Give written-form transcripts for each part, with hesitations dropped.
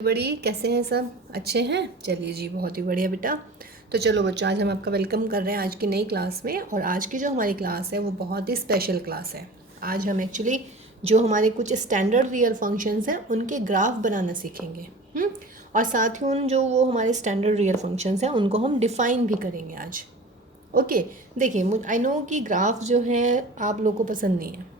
बड़ी कैसे हैं सब? अच्छे हैं? चलिए जी, बहुत ही बढ़िया बेटा। तो चलो बच्चों, आज हम आपका वेलकम कर रहे हैं आज की नई क्लास में। और आज की जो हमारी क्लास है वो बहुत ही स्पेशल क्लास है। आज हम एक्चुअली जो हमारे कुछ स्टैंडर्ड रियल फंक्शंस हैं उनके ग्राफ बनाना सीखेंगे। और साथ ही उन जो वो हमारे स्टैंडर्ड रियल फंक्शंस हैं उनको हम डिफ़ाइन भी करेंगे आज। ओके, देखिए आई नो कि ग्राफ जो है आप लोगों को पसंद नहीं है।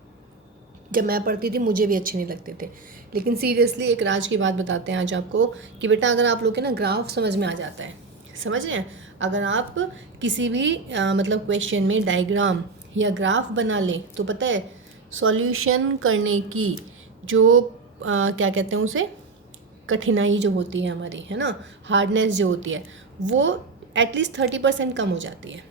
जब मैं पढ़ती थी मुझे भी अच्छे नहीं लगते थे, लेकिन सीरियसली एक राज की बात बताते हैं आज आपको कि बेटा अगर आप लोग के ना ग्राफ समझ में आ जाता है, समझ रहे हैं? अगर आप किसी भी मतलब क्वेश्चन में डायग्राम या ग्राफ बना लें तो पता है सॉल्यूशन करने की जो क्या कहते हैं उसे, कठिनाई जो होती है हमारी, है ना, हार्डनेस जो होती है वो एटलीस्ट 30% कम हो जाती है।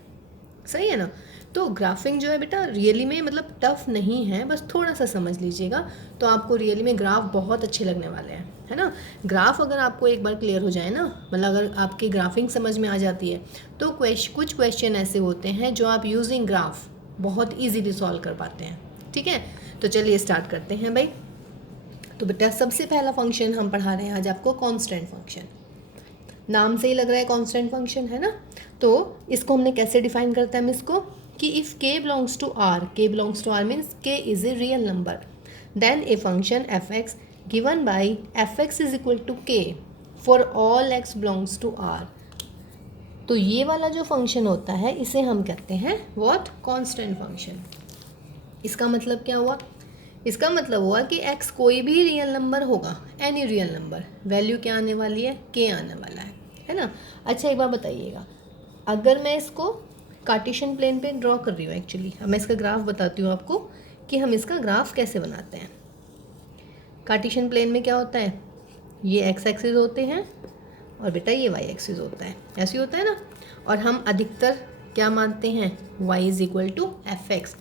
सही है ना? तो ग्राफिंग जो है बेटा रियली में मतलब टफ नहीं है, बस थोड़ा सा समझ लीजिएगा तो आपको रियली में ग्राफ बहुत अच्छे लगने वाले हैं, है ना। ग्राफ अगर आपको एक बार क्लियर हो जाए ना, मतलब अगर आपकी ग्राफिंग समझ में आ जाती है तो कुछ क्वेश्चन ऐसे होते हैं जो आप यूजिंग ग्राफ बहुत ईजीली सॉल्व कर पाते हैं। ठीक है, तो चलिए स्टार्ट करते हैं भाई। तो बेटा सबसे पहला फंक्शन हम पढ़ा रहे हैं आज आपको कांस्टेंट फंक्शन। नाम से ही लग रहा है कांस्टेंट फंक्शन, है ना। तो इसको हमने कैसे डिफाइन करते हैं हम इसको कि if k belongs to r, k belongs to r means k is a real number, then a function f(x) given by f(x) is equal to k for all x belongs to r। तो ये वाला जो function होता है इसे हम कहते हैं व्हाट, कांस्टेंट फंक्शन। इसका मतलब क्या हुआ? इसका मतलब हुआ कि x कोई भी रियल नंबर होगा, एनी रियल नंबर, वैल्यू क्या आने वाली है, k आने वाला है ना। अच्छा एक बार बताइएगा, अगर मैं इसको कार्टेशियन प्लेन पे ड्रॉ कर रही हूँ, एक्चुअली अब मैं इसका ग्राफ बताती हूँ आपको कि हम इसका ग्राफ कैसे बनाते हैं। कार्टेशियन प्लेन में क्या होता है, ये एक्स एक्सिस होते हैं और बेटा ये वाई एक्सिस होता है, ऐसे होता है ना। और हम अधिकतर क्या मानते हैं, y is equal to F X.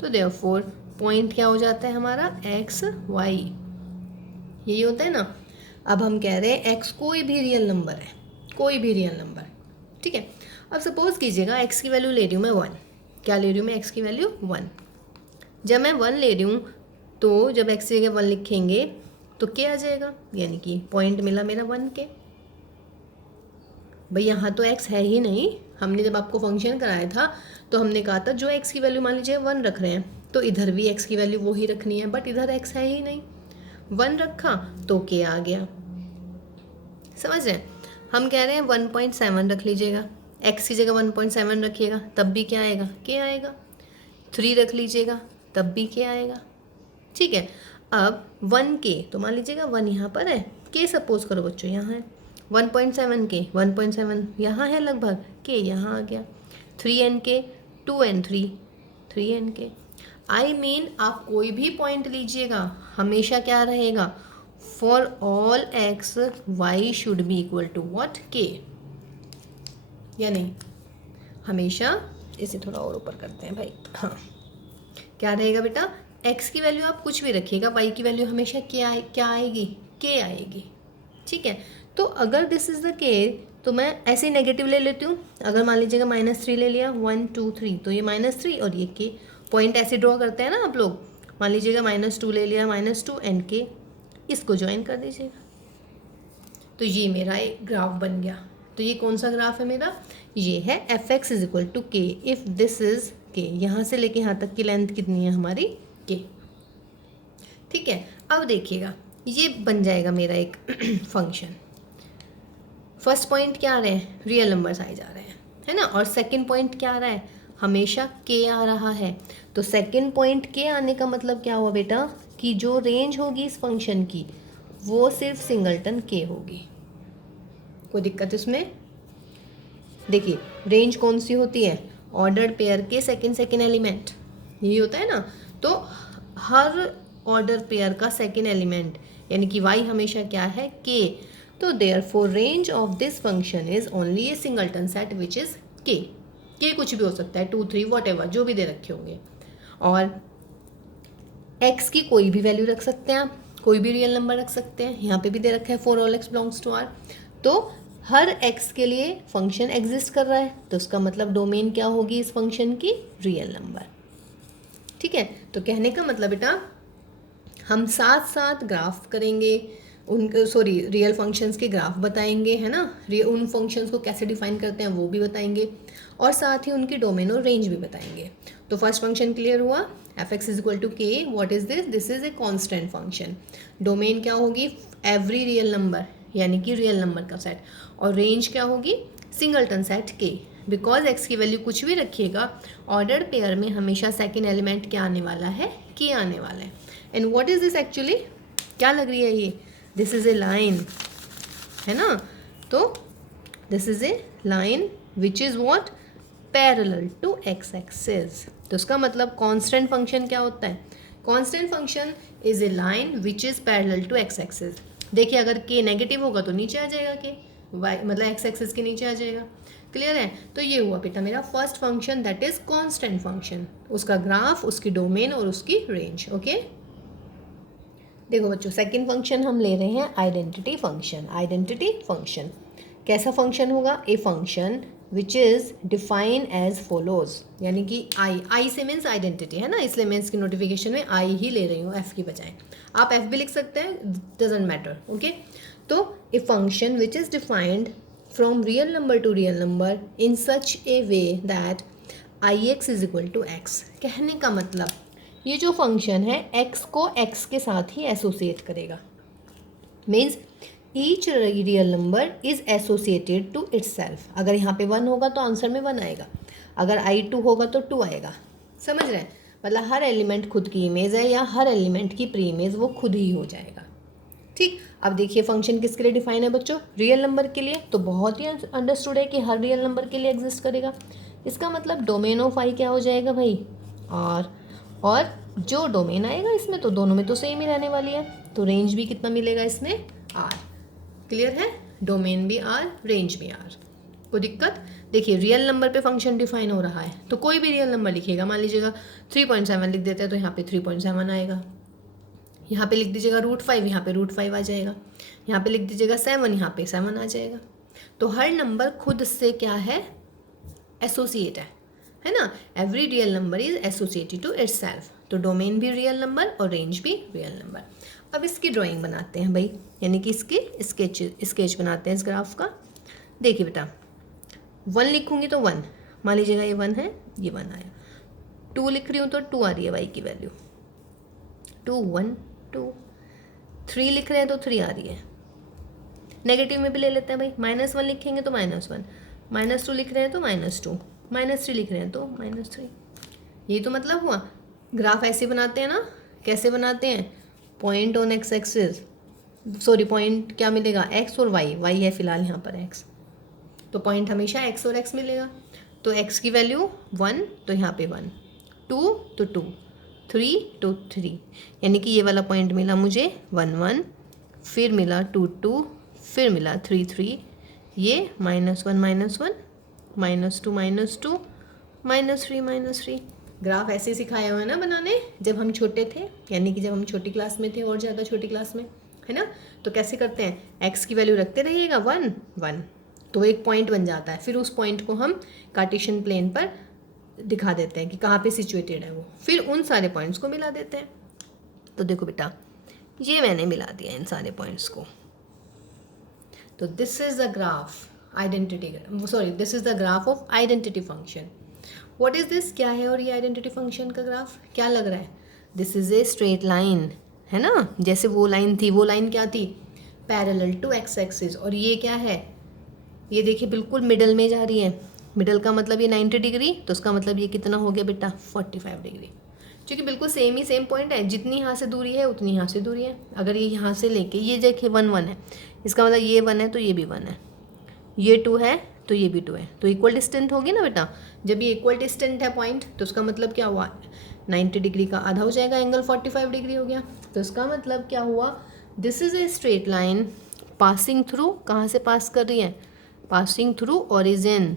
तो देयरफॉर पॉइंट क्या हो जाता है हमारा, एक्स वाई, यही होता है ना। अब हम कह रहे हैं x कोई भी रियल नंबर है, कोई भी रियल नंबर, ठीक है। अब सपोज कीजिएगा x की वैल्यू ले रही हूँ मैं 1, क्या ले रही हूँ मैं, x की वैल्यू 1। जब मैं 1 ले रही हूँ तो जब x की जगह 1 लिखेंगे तो क्या आ जाएगा, यानी कि पॉइंट मिला मेरा 1 के। भाई यहाँ तो x है ही नहीं, हमने जब आपको फंक्शन कराया था तो हमने कहा था जो x की वैल्यू मान लीजिए 1 रख रहे हैं तो इधर भी x की वैल्यू वो ही रखनी है, बट इधर x है ही नहीं, 1 रखा तो k आ गया। समझ रहे हैं? हम कह रहे हैं 1.7 रख लीजिएगा, x की जगह 1.7 रखिएगा तब भी क्या आएगा, k आएगा। 3 रख लीजिएगा तब भी k आएगा। ठीक है, अब 1k तो मान लीजिएगा 1 यहाँ पर है, k सपोज करो बच्चों यहाँ है, 1.7k 1.7 यहाँ है लगभग, k यहाँ आ गया। 3nk 2n3 3nk। I mean आप कोई भी पॉइंट लीजिएगा हमेशा क्या रहेगा, for all X Y should be equal to what, k, या नहीं। हमेशा इसे थोड़ा और ऊपर करते हैं भाई, हाँ क्या रहेगा बेटा, x की वैल्यू आप कुछ भी रखिएगा, y की वैल्यू हमेशा क्या आएगी, k आएगी। ठीक है, तो अगर दिस इज द केस तो मैं ऐसे नेगेटिव ले लेती हूँ। अगर मान लीजिएगा -3 ले लिया, 1 2 3 तो ये -3 और ये k, पॉइंट ऐसे ड्रॉ करते हैं ना आप लोग। मान लीजिएगा -2 ले लिया, -2 एंड k, इसको ज्वाइन कर दीजिएगा तो ये मेरा एक ग्राफ बन गया। तो ये कौन सा ग्राफ है मेरा, ये है F x is equal to K if this is K, यहाँ से लेके यहाँ तक की लेंथ कितनी है हमारी, के। ठीक है, अब देखिएगा ये बन जाएगा मेरा एक फंक्शन। फर्स्ट पॉइंट क्या आ रहे हैं, रियल नंबर्स आए जा रहे हैं, है ना। और सेकंड पॉइंट क्या आ रहा है, हमेशा के आ रहा है। तो सेकंड पॉइंट के आने का मतलब क्या हुआ बेटा, कि जो रेंज होगी इस फंक्शन की वो सिर्फ सिंगलटन के होगी। कोई दिक्कत इसमें? देखिए रेंज कौन सी होती है, ऑर्डर्ड पेयर के सेकंड एलिमेंट, यही होता है ना। तो हर ऑर्डर पेयर का सेकंड एलिमेंट यानी कि y हमेशा क्या है, k। तो therefore range of this function is only A singleton set which is k कुछ भी हो सकता है, 2 3 वॉट जो भी दे रखे होंगे। और x की कोई भी वैल्यू रख सकते हैं आप, कोई भी रियल नंबर रख सकते हैं, यहाँ पे भी दे रखा है for all x belongs to r। तो हर x के लिए फंक्शन एग्जिस्ट कर रहा है तो उसका मतलब डोमेन क्या होगी इस फंक्शन की, रियल नंबर। ठीक है, तो कहने का मतलब बेटा हम साथ साथ ग्राफ करेंगे, रियल फंक्शंस के ग्राफ बताएंगे, है ना, उन फंक्शंस को कैसे डिफाइन करते हैं वो भी बताएंगे, और साथ ही उनकी डोमेन और रेंज भी बताएंगे। तो फर्स्ट फंक्शन क्लियर हुआ, F x is equal to K, what is this, this is a constant function. Domain क्या होगी, एवरी रियल नंबर, यानी कि रियल नंबर का सेट, और रेंज क्या होगी, singleton set K, because X की वैल्यू कुछ भी रखिएगा, ऑर्डर्ड पेयर में हमेशा सेकेंड एलिमेंट क्या आने वाला है, के आने वाला है। And what is this actually, क्या लग रही है ये, दिस इज ए लाइन, है ना, तो this is a line which is what, parallel to X axis. तो उसका मतलब कांस्टेंट फंक्शन क्या होता है, constant function is a line which is parallel to X axis. देखिए अगर के नेगेटिव होगा तो नीचे आ जाएगा, के वाई मतलब एक्स एक्सिस के नीचे आ जाएगा। क्लियर है, तो ये हुआ बेटा मेरा first function, that is constant function, उसका ग्राफ, उसकी डोमेन और उसकी रेंज। ओके, देखो बच्चों सेकंड फंक्शन हम ले रहे हैं आइडेंटिटी फंक्शन। आइडेंटिटी फंक्शन कैसा फंक्शन होगा, a function which is define as follows, यानी कि आई से मीन्स आइडेंटिटी, है ना, इसलिए मैं इसकी नोटिफिकेशन में आई ही ले रही हूँ एफ की बजाय, आप एफ भी लिख सकते हैं, डजेंट मैटर। ओके, तो a function which is defined from real number to real number in such a way that I X is equal to X. कहने का मतलब ये जो फंक्शन है x को x के साथ ही एसोसिएट करेगा, means each real number is associated to itself. अगर यहाँ पे 1 होगा तो आंसर में 1 आएगा, अगर i2 होगा तो 2 आएगा। समझ रहे हैं, मतलब हर एलिमेंट खुद की इमेज है, या हर एलिमेंट की प्री इमेज वो खुद ही हो जाएगा। ठीक, अब देखिए फंक्शन किसके लिए डिफाइन है बच्चों, रियल नंबर के लिए, तो बहुत ही अंडरस्टूड है कि हर रियल नंबर के लिए एग्जिस्ट करेगा। इसका मतलब डोमेन ऑफ आई क्या हो जाएगा भाई, और जो डोमेन आएगा इसमें तो दोनों में तो सेम ही रहने वाली है, तो रेंज भी कितना मिलेगा इसमें, आर। क्लियर है, डोमेन भी आर, रेंज भी आर, कोई दिक्कत। देखिए रियल नंबर पे फंक्शन डिफाइन हो रहा है, तो कोई भी रियल नंबर लिखिएगा, मान लीजिएगा 3.7 लिख देते हैं तो यहाँ पे 3.7 आएगा, यहाँ पे लिख दीजिएगा √5, यहाँ पे √5 आ जाएगा, यहाँ पे लिख दीजिएगा 7, यहाँ पे 7 आ जाएगा। तो हर नंबर खुद से क्या है, एसोसिएट है ना, every real number is associated to itself. तो डोमेन भी रियल नंबर और रेंज भी रियल नंबर। अब इसकी ड्राइंग बनाते हैं भाई, यानी कि इसकी स्केच बनाते हैं इस ग्राफ का। देखिए बेटा 1 लिखूंगी तो 1, मान लीजिएगा ये 1 है, ये 1 आया। 2 लिख रही हूँ तो 2 आ रही है वाई की वैल्यू, 2 1 2। 3 लिख रहे हैं तो 3 आ रही है। नेगेटिव में भी ले लेते हैं भाई, -1 लिखेंगे तो -1, -2 लिख रहे हैं तो -2, -3 लिख रहे हैं तो -3। ये तो मतलब हुआ, ग्राफ ऐसे बनाते हैं ना, कैसे बनाते हैं, point on x axis, sorry point क्या मिलेगा, एक्स और वाई, वाई है फिलहाल यहाँ पर एक्स, तो पॉइंट हमेशा एक्स और एक्स मिलेगा। तो एक्स की वैल्यू 1 तो यहाँ पे 1, 2 तो 2, 3 तो 3, यानी कि ये वाला पॉइंट मिला मुझे 1 1, फिर मिला 2 2, फिर मिला 3 3, ये -1 -1, -2 -2, -3 ग्राफ ऐसे सिखाया हुआ है ना बनाने, जब हम छोटे थे, यानी कि जब हम छोटी क्लास में थे और ज़्यादा छोटी क्लास में, है ना। तो कैसे करते हैं, एक्स की वैल्यू रखते रहिएगा 1 1, तो एक पॉइंट बन जाता है, फिर उस पॉइंट को हम कार्टेशियन प्लेन पर दिखा देते हैं कि कहाँ पे सिचुएटेड है वो, फिर उन सारे पॉइंट्स को मिला देते हैं। तो देखो बेटा ये मैंने मिला दिया इन सारे पॉइंट्स को, तो this is the graph identity, sorry this is the graph of identity function. What is this, क्या है और ये आइडेंटिटी फंक्शन का ग्राफ क्या लग रहा है, this is a straight line, है ना, जैसे वो लाइन थी, वो लाइन क्या थी, पैरेलल टू एक्स एक्सिस, और ये क्या है, ये देखिए बिल्कुल मिडल में जा रही है, मिडल का मतलब ये 90 डिग्री, तो उसका मतलब ये कितना हो गया बेटा 45 डिग्री, क्योंकि बिल्कुल सेम पॉइंट है, जितनी यहाँ से दूरी है उतनी यहाँ से दूरी है। अगर ये यहाँ से लेके ये देखिए 1 1 है, इसका मतलब ये 1 है तो ये भी 1 है, ये 2 है तो ये भी 2 है, तो इक्वल डिस्टेंट होगी ना बेटा। जब ये इक्वल डिस्टेंट है पॉइंट, तो उसका मतलब क्या हुआ, 90 डिग्री का आधा हो जाएगा, एंगल 45 डिग्री हो गया। तो इसका मतलब क्या हुआ, this is a straight line passing through, कहाँ से पास कर रही है, passing through origin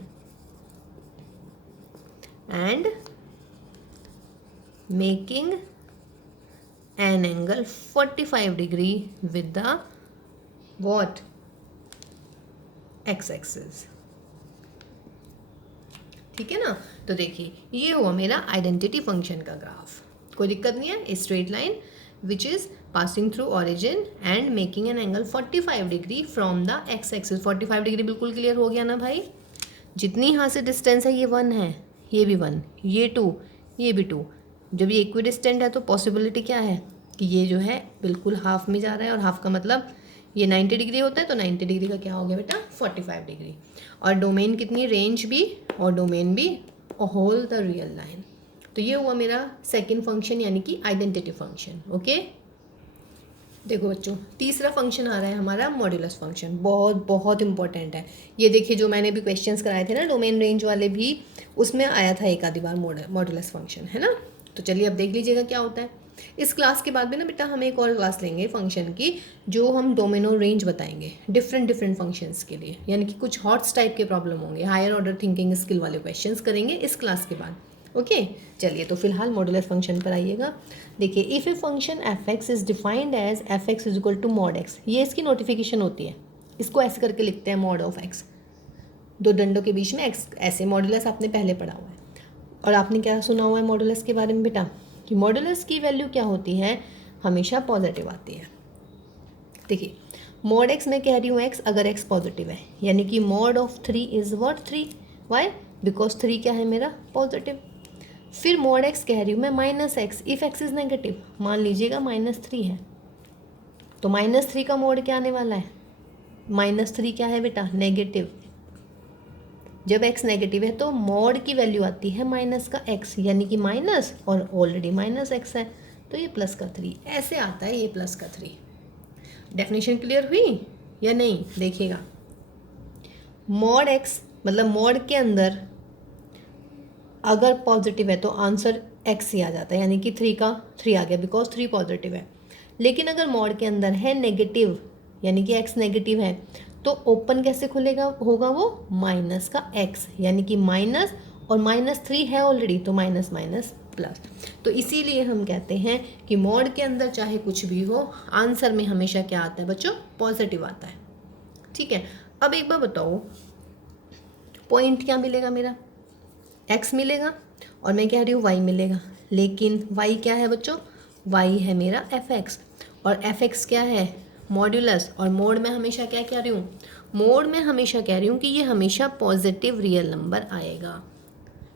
and making an angle 45 degree with the what, x axis. ठीक है ना, तो देखिए ये हुआ मेरा आइडेंटिटी फंक्शन का ग्राफ, कोई दिक्कत नहीं है, straight line which is passing through origin and making an angle 45 degree from the x axis. 45 degree बिल्कुल क्लियर हो गया ना भाई। जितनी यहाँ से डिस्टेंस है ये 1 है, ये भी 1, ये 2, ये भी 2। जब ये इक्वी डिस्टेंट है तो पॉसिबिलिटी क्या है कि ये जो है बिल्कुल हाफ में जा रहा है, और हाफ का मतलब ये 90 डिग्री होता है, तो 90 डिग्री का क्या हो गया बेटा 45 डिग्री। और डोमेन कितनी, रेंज भी और डोमेन भी, होल द रियल लाइन। तो ये हुआ मेरा सेकंड फंक्शन यानी कि आइडेंटिटी फंक्शन। ओके, देखो बच्चों तीसरा फंक्शन आ रहा है हमारा मॉड्यूलस फंक्शन। बहुत बहुत इंपॉर्टेंट है ये। देखिए जो मैंने भी क्वेश्चंस कराए थे ना डोमेन रेंज वाले भी, उसमें आया था एक आधी बार मॉड्यूलस फंक्शन, है ना। तो चलिए अब देख लीजिएगा क्या होता है। इस क्लास के बाद में ना बेटा हम एक और क्लास लेंगे फंक्शन की, जो हम डोमेन और रेंज बताएंगे डिफरेंट फंक्शंस के लिए, यानी कि कुछ हॉट्स टाइप के प्रॉब्लम होंगे, हायर ऑर्डर थिंकिंग स्किल वाले क्वेश्चंस करेंगे इस क्लास के बाद। ओके चलिए, तो फिलहाल मॉड्यूलस फंक्शन पर आइएगा। देखिए if a function F x is defined as F x is equal to mod X, ये इसकी नोटिफिकेशन होती है। इसको ऐसे करके लिखते हैं मॉड ऑफ एक्स, दो डंडों के बीच में एक्स, ऐसे। मॉड्यूलस आपने पहले पढ़ा हुआ है। और आपने क्या सुना हुआ है मॉड्यूलस के बारे में बेटा, कि मॉड्यूलस की वैल्यू क्या होती है, हमेशा पॉजिटिव आती है। देखिए मॉड एक्स मैं कह रही हूँ एक्स, अगर एक्स पॉजिटिव है यानी कि mod of 3 is what 3, why because 3 क्या है मेरा पॉजिटिव। फिर मॉड एक्स कह रही हूँ मैं minus x, if x is negative, मान लीजिएगा -3 है, तो -3 का मॉड क्या आने वाला है, -3 क्या है बेटा नेगेटिव। जब x नेगेटिव है तो मॉड की वैल्यू आती है माइनस का x, यानी कि माइनस, और ऑलरेडी -x है तो ये प्लस का 3, ऐसे आता है ये प्लस का 3। डेफिनेशन क्लियर हुई या नहीं, देखिएगा मॉड x मतलब मॉड के अंदर अगर पॉजिटिव है तो आंसर x ही आ जाता है, यानी कि 3 का 3 आ गया बिकॉज 3 पॉजिटिव है। लेकिन अगर मॉड के अंदर है नेगेटिव यानी कि x नेगेटिव है, तो ओपन कैसे खुलेगा, होगा वो माइनस का x, यानी कि माइनस, और -3 है ऑलरेडी तो माइनस माइनस प्लस। तो इसीलिए हम कहते हैं कि मॉड के अंदर चाहे कुछ भी हो, आंसर में हमेशा क्या आता है बच्चों, पॉजिटिव आता है। ठीक है, अब एक बार बताओ पॉइंट क्या मिलेगा, मेरा x मिलेगा और मैं कह रही हूँ y मिलेगा, लेकिन y क्या है बच्चों, y है मेरा fx, और fx क्या है मॉड्यूलस। और मोड में हमेशा क्या कह रही हूँ, मोड में हमेशा कह रही हूँ कि ये हमेशा पॉजिटिव रियल नंबर आएगा,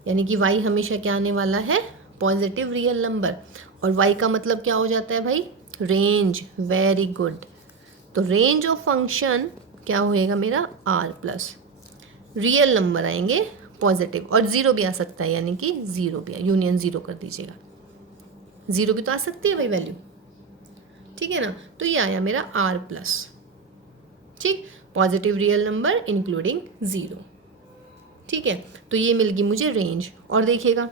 यानी कि y हमेशा क्या आने वाला है, पॉजिटिव रियल नंबर। और y का मतलब क्या हो जाता है भाई, रेंज। वेरी गुड, तो रेंज ऑफ फंक्शन क्या होएगा मेरा r+, रियल नंबर आएंगे पॉजिटिव, और 0 भी आ सकता है, यानी कि 0 भी, यूनियन 0 कर दीजिएगा, 0 भी तो आ सकती है भाई वैल्यू, ठीक है ना। तो ये आया मेरा r+, ठीक, पॉजिटिव रियल नंबर इंक्लूडिंग 0, ठीक है। तो ये मिल गई मुझे रेंज। और देखिएगा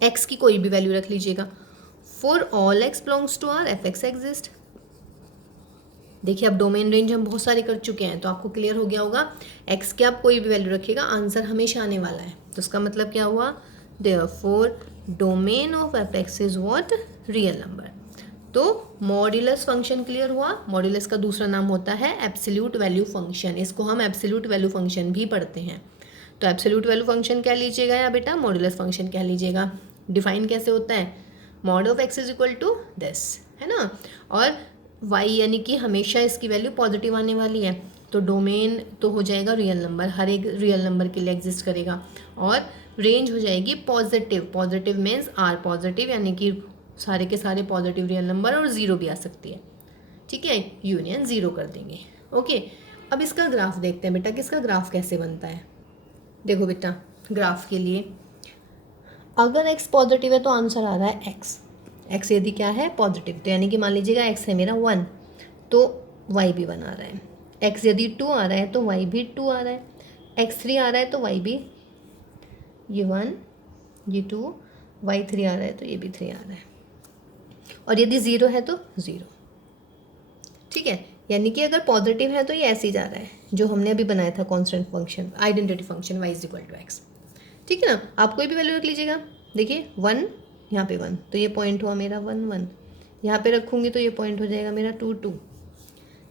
x की कोई भी वैल्यू रख लीजिएगा, for all x belongs to r F X exist. देखिए अब डोमेन रेंज हम बहुत सारे कर चुके हैं, तो आपको क्लियर हो गया होगा x के आप कोई भी वैल्यू रखिएगा आंसर हमेशा आने वाला है। तो उसका मतलब क्या हुआ, therefore domain of F x is what, real number. तो मॉड्यूलस फंक्शन क्लियर हुआ। मॉड्यूलस का दूसरा नाम होता है एब्सोल्यूट वैल्यू फंक्शन, इसको हम एब्सोल्यूट वैल्यू फंक्शन भी पढ़ते हैं। तो एब्सोल्यूट वैल्यू फंक्शन क्या लीजिएगा या बेटा मॉड्यूलस फंक्शन क्या लीजिएगा। डिफाइन कैसे होता है, mod of X is equal to this, है ना, और y यानी कि हमेशा इसकी वैल्यू पॉजिटिव आने वाली है, तो डोमेन तो हो जाएगा रियल नंबर, हर एक रियल नंबर के लिए एग्जिस्ट करेगा, और रेंज हो जाएगी positive. Positive means r positive, यानी कि सारे के सारे पॉजिटिव रियल नंबर, और 0 भी आ सकती है, ठीक है, यूनियन 0 कर देंगे। ओके, अब इसका ग्राफ देखते हैं बेटा, किसका ग्राफ कैसे बनता है। देखो बेटा ग्राफ के लिए अगर x पॉजिटिव है तो आंसर आ रहा है x यदि क्या है पॉजिटिव, तो यानी कि मान लीजिएगा x है मेरा 1 तो y भी 1 आ रहा है, x यदि 2 आ रहा है तो y भी 2 आ रहा है, x 3 आ रहा है तो y भी, ये 1 ये 2, y 3 आ रहा है तो ये भी 3 आ रहा है, और यदि 0 है तो 0, ठीक है। यानी कि अगर पॉजिटिव है तो ये ऐसे ही जा रहा है, जो हमने अभी बनाया था constant function, identity function y is equal to x, ठीक है ना। आप कोई भी वैल्यू रख लीजिएगा, देखिए 1 यहाँ पे 1 तो ये पॉइंट हुआ मेरा 1 1, यहाँ पे रखूँगी तो ये पॉइंट हो जाएगा मेरा 2 2,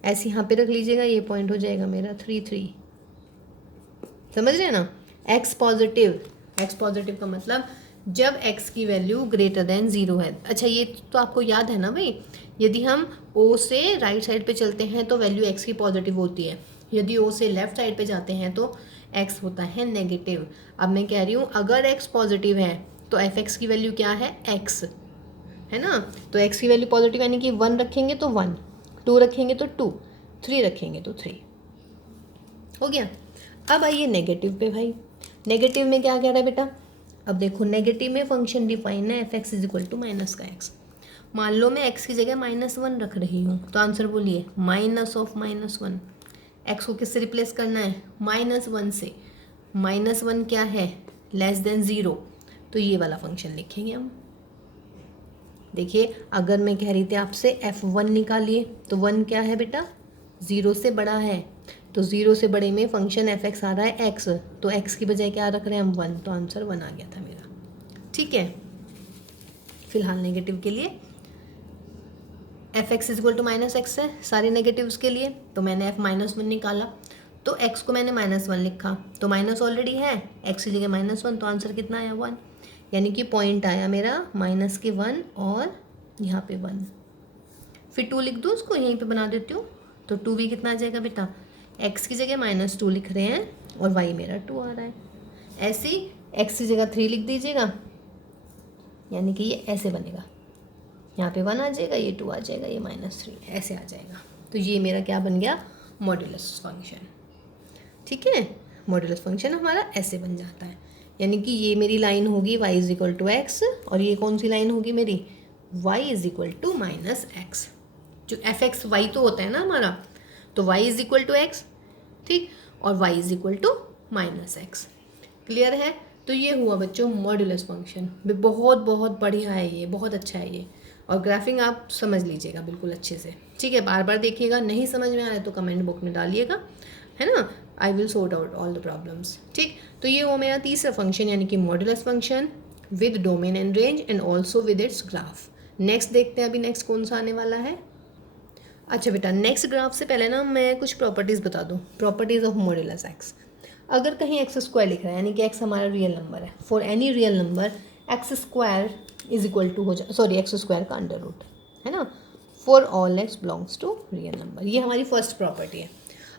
ऐसे यहाँ पे रख लीजिएगा ये पॉइंट हो जाएगा मेरा 3 3, समझ रहे हैं ना। x पॉजिटिव का मतलब जब x की वैल्यू ग्रेटर देन 0 है। अच्छा ये तो आपको याद है ना भाई, यदि हम o से राइट साइड पे चलते हैं तो वैल्यू x की पॉजिटिव होती है, यदि o से लेफ्ट साइड पे जाते हैं तो x होता है नेगेटिव। अब मैं कह रही हूँ अगर x पॉजिटिव है तो fx की वैल्यू क्या है, x है ना। तो x की वैल्यू पॉजिटिव यानी कि 1 रखेंगे तो 1, 2 रखेंगे तो 2, 3 रखेंगे तो 3, हो गया। अब आइए नेगेटिव पे भाई, नेगेटिव में क्या कह रहा है बेटा, अब देखो नेगेटिव में फंक्शन डिफाइन है fx is equal to minus का x। मान लो मैं x की जगह -1 रख रही हूँ तो आंसर बोलिए माइनस ऑफ -1। x को किससे रिप्लेस करना है, -1 से। -1 क्या है, लेस देन 0, तो ये वाला फंक्शन लिखेंगे हम। देखिए अगर मैं कह रही थी आपसे f1 निकालिए तो 1 क्या है बेटा, 0 से बड़ा है, तो 0 से बड़े में फंक्शन fx आ रहा है x, तो x की बजाय क्या रख रहे हैं हम 1, तो आंसर 1 आ गया था मेरा। ठीक है, फिलहाल नेगेटिव के लिए fx is equal to minus X है सारे नेगेटिव्स के लिए, तो मैंने f-1 निकाला, तो x को मैंने -1 लिखा, तो माइनस ऑलरेडी है, x की जगह -1, तो आंसर कितना आया 1, यानी कि पॉइंट आया मेरा माइनस के 1 और यहाँ पे 1। फिर 2 लिख दूँ उसको, यहीं पे बना देती हूँ, तो 2 भी कितना आ जाएगा बेटा, x की जगह -2 लिख रहे हैं और y मेरा 2 आ रहा है। ऐसे ही x की जगह 3 लिख दीजिएगा, यानी कि ये ऐसे बनेगा, यहाँ पे 1 आ जाएगा, ये 2 आ जाएगा, ये -3 ऐसे आ जाएगा। तो ये मेरा क्या बन गया, मॉड्यूलस फंक्शन। ठीक है, मॉड्यूलस फंक्शन हमारा ऐसे बन जाता है, यानी कि ये मेरी लाइन होगी y is equal to X, और ये कौन सी लाइन होगी मेरी, y is equal to -x। जो fx y तो होता है ना हमारा, तो y is equal to X, ठीक, और y is equal to -x। Clear है। तो ये हुआ बच्चों मॉड्यूलस फंक्शन, बहुत बहुत बढ़िया है ये, बहुत अच्छा है ये, और ग्राफिंग आप समझ लीजिएगा बिल्कुल अच्छे से। ठीक है, बार बार देखिएगा, नहीं समझ में आया तो कमेंट बॉक्स में डालिएगा, है ना, I will sort out all the problems. ठीक, तो ये वो मेरा तीसरा फंक्शन यानी कि modulus function with domain and range and also with its graph. Next देखते हैं अभी नेक्स्ट कौन सा आने वाला है। अच्छा बेटा, नेक्स्ट ग्राफ से पहले ना मैं कुछ प्रॉपर्टीज़ बता दूँ, प्रॉपर्टीज़ ऑफ मॉड्यूलस एक्स। अगर कहीं एक्स स्क्वायर लिख रहा है यानी कि एक्स हमारा रियल नंबर है, for any real number X square is equal to x square का अंडर रूट, है ना, for all X belongs to real number, ये हमारी फर्स्ट प्रॉपर्टी है।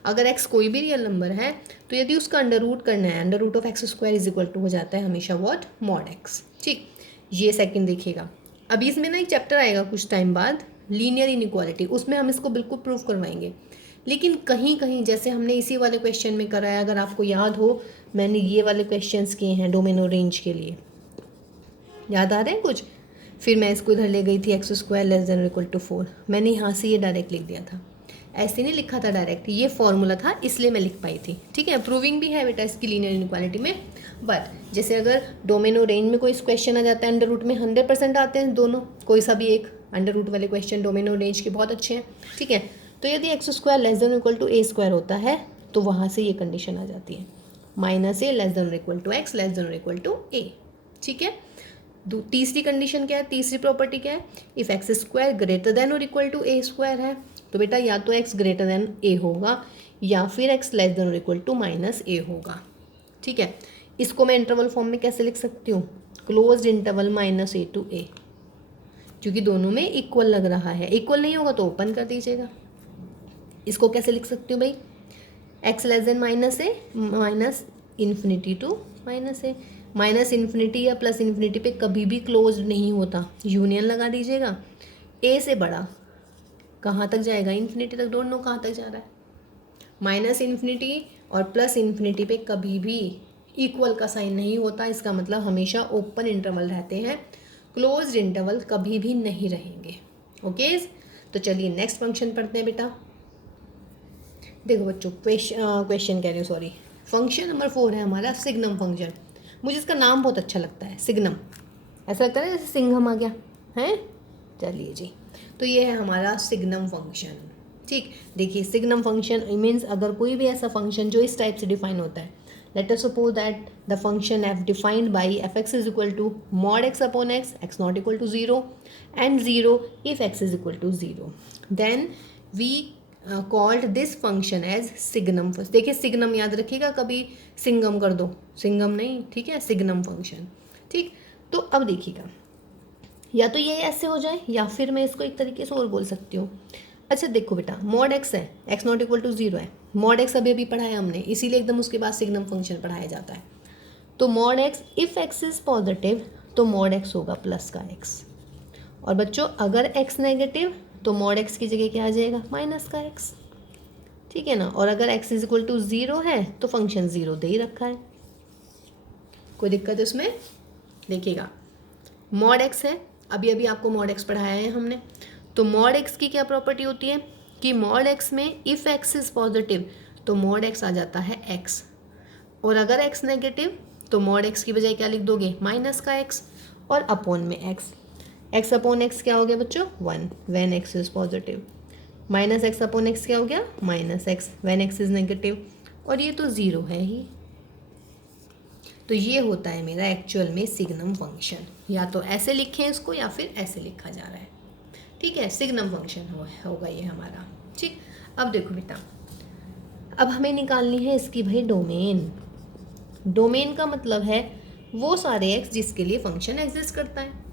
अगर एक्स कोई भी रियल नंबर है तो यदि उसका अंडर रूट करना है, under root of X square is equal to हो जाता है हमेशा व्हाट, मॉड एक्स। ठीक, ये सेकंड देखिएगा। अभी इसमें ना एक चैप्टर आएगा कुछ टाइम बाद, लीनियर इनइक्वालिटी, उसमें हम इसको बिल्कुल प्रूव करवाएंगे। लेकिन कहीं कहीं जैसे हमने इसी वाले क्वेश्चन में करा है, अगर आपको याद हो मैंने ये वाले क्वेश्चंस किए हैं डोमेन और रेंज के लिए, याद आ रहे हैं कुछ, फिर मैं इसको इधर ले गई थी X square less than equal to 4, मैंने यहाँ से ये डायरेक्ट लिख दिया था, ऐसे नहीं लिखा था डायरेक्ट, ये फॉर्मूला था इसलिए मैं लिख पाई थी। ठीक है, प्रूविंग भी है बेटा इसकी लीनियर इनइक्वालिटी में, बट जैसे अगर डोमेन और रेंज में कोई क्वेश्चन आ जाता है अंडर रूट में 100% आते हैं दोनों, कोई सा भी एक अंडर रूट वाले क्वेश्चन डोमेन और रेंज के बहुत अच्छे हैं। ठीक है, तो यदि X square less than equal to A square होता है तो वहाँ से ये कंडीशन आ जाती है, -a less than equal to X less than equal to A. ठीक है, तीसरी कंडीशन क्या है, तीसरी प्रॉपर्टी क्या है, if x square greater than और इक्वल टू ए स्क्वायर है, तो बेटा या तो एक्स ग्रेटर देन ए होगा या फिर एक्स लेस देन और इक्वल टू -a होगा। ठीक है, इसको मैं इंटरवल फॉर्म में कैसे लिख सकती हूँ, closed interval -a to a, क्योंकि दोनों में इक्वल लग रहा है, इक्वल नहीं होगा तो ओपन कर दीजिएगा। इसको कैसे लिख सकती हूँ भाई, X less than -a minus infinity to -a, minus infinity या प्लस इन्फिनिटी पे कभी भी क्लोज नहीं होता, यूनियन लगा दीजिएगा। ए से बड़ा कहाँ तक जाएगा, इन्फिनिटी तक, डोंट नो कहाँ तक जा रहा है। माइनस इन्फिनिटी और प्लस इन्फिनिटी पे कभी भी इक्वल का साइन नहीं होता, इसका मतलब हमेशा ओपन इंटरवल रहते हैं, क्लोज्ड इंटरवल कभी भी नहीं रहेंगे। ओके, तो चलिए नेक्स्ट फंक्शन पढ़ते हैं बेटा। देखो बच्चों, क्वेश्चन कह रही हूँ, सॉरी, फंक्शन नंबर 4 है हमारा सिग्नम फंक्शन। मुझे इसका नाम बहुत अच्छा लगता है, सिग्नम, ऐसा लगता है जैसे सिंघम आ गया है। चलिए जी, तो ये है हमारा सिग्नम फंक्शन। ठीक, देखिए सिग्नम फंक्शन मीन्स अगर कोई भी ऐसा फंक्शन जो इस टाइप से डिफाइन होता है, let us suppose that the function f defined by fx is equal to mod x upon x not equal to 0 and 0 if x is equal to 0, then we called this function as signum. देखिए signum याद रखिएगा, कभी सिंगम कर दो, सिंगम नहीं, ठीक है, signum function. ठीक, तो अब देखिएगा, या तो ये ऐसे हो जाए या फिर मैं इसको एक तरीके से और बोल सकती हूँ। अच्छा देखो बेटा, मॉड एक्स है, एक्स नॉट इक्वल टू 0 है, मॉड एक्स अभी अभी पढ़ाया हमने, इसीलिए एकदम उसके बाद सिग्नम फंक्शन पढ़ाया जाता है। तो mod x, if x is positive तो मॉड एक्स होगा प्लस का एक्स, और बच्चों अगर एक्स नेगेटिव तो मॉड एक्स की जगह क्या आ जाएगा, माइनस का एक्स, ठीक है ना। और अगर एक्स इज इक्वल टू 0 है तो फंक्शन 0 दे ही रखा है, कोई दिक्कत है उसमें। देखिएगा, मॉड एक्स है, अभी अभी आपको मॉड एक्स पढ़ाया है हमने, तो मॉड एक्स की क्या प्रॉपर्टी होती है कि मॉड एक्स में इफ़ एक्स इज पॉजिटिव तो मॉड एक्स आ जाता है एक्स, और अगर एक्स नेगेटिव तो मॉड एक्स की बजाय क्या लिख दोगे, माइनस का एक्स, और अपॉन में एक्स। एक्स अपॉन एक्स क्या हो गया बच्चों, 1 when x is positive, minus x upon x क्या हो गया, minus x when x is negative, और ये तो 0 है ही। तो ये होता है मेरा एक्चुअल में सिग्नम फंक्शन, या तो ऐसे लिखें इसको या फिर ऐसे लिखा जा रहा है, ठीक है, सिग्नम फंक्शन होगा ये हमारा। ठीक, अब देखो बेटा, अब हमें निकालनी है इसकी भाई डोमेन। डोमेन का मतलब है वो सारे एक्स जिसके लिए फंक्शन एग्जिस्ट करता है।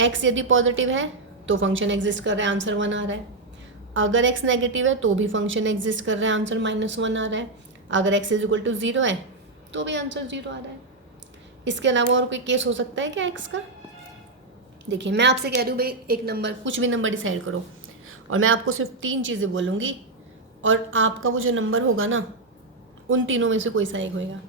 एक्स यदि पॉजिटिव है तो फंक्शन एग्जिस्ट कर रहा है, आंसर 1 आ रहा है। अगर एक्स नेगेटिव है तो भी फंक्शन एग्जिस्ट कर रहा है, आंसर -1 आ रहा है। अगर एक्स इज इक्वल टू 0 है तो भी आंसर 0 आ रहा है। इसके अलावा और कोई केस हो सकता है क्या एक्स का? देखिए, मैं आपसे कह रही हूँ भाई एक नंबर, कुछ भी नंबर डिसाइड करो, और मैं आपको सिर्फ 3 चीज़ें बोलूँगी, और आपका वो जो नंबर होगा ना, उन तीनों में से कोई सा एक होएगा।